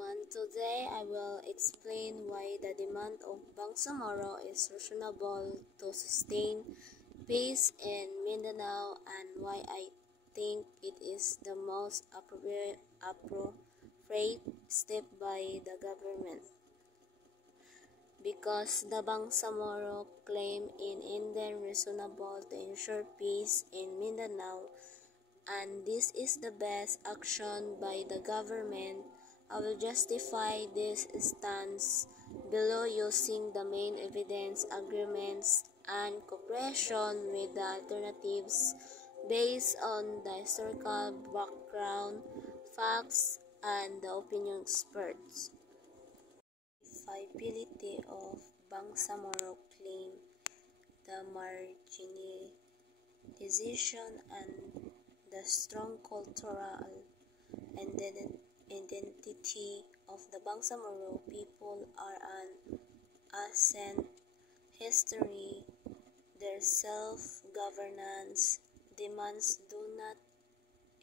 everyone, today I will explain why the demand of Bangsamoro is reasonable to sustain peace in Mindanao and why I think it is the most appropriate step by the government. Because the Bangsamoro claim in Indian reasonable to ensure peace in Mindanao, and this is the best action by the government. I will justify this stance below using the main evidence, agreements, and cooperation with the alternatives based on the historical background, facts, and the opinion experts. Viability of Bangsamoro claim, the marginalization and the strong cultural identity of the Bangsamoro people are an ancient history. Their self-governance demands do not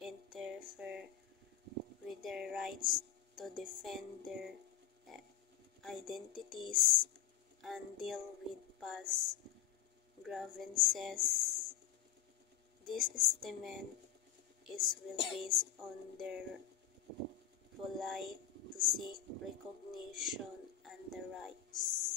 interfere with their rights to defend their identities and deal with past grievances. This statement is well based on their polite to seek recognition and the rights.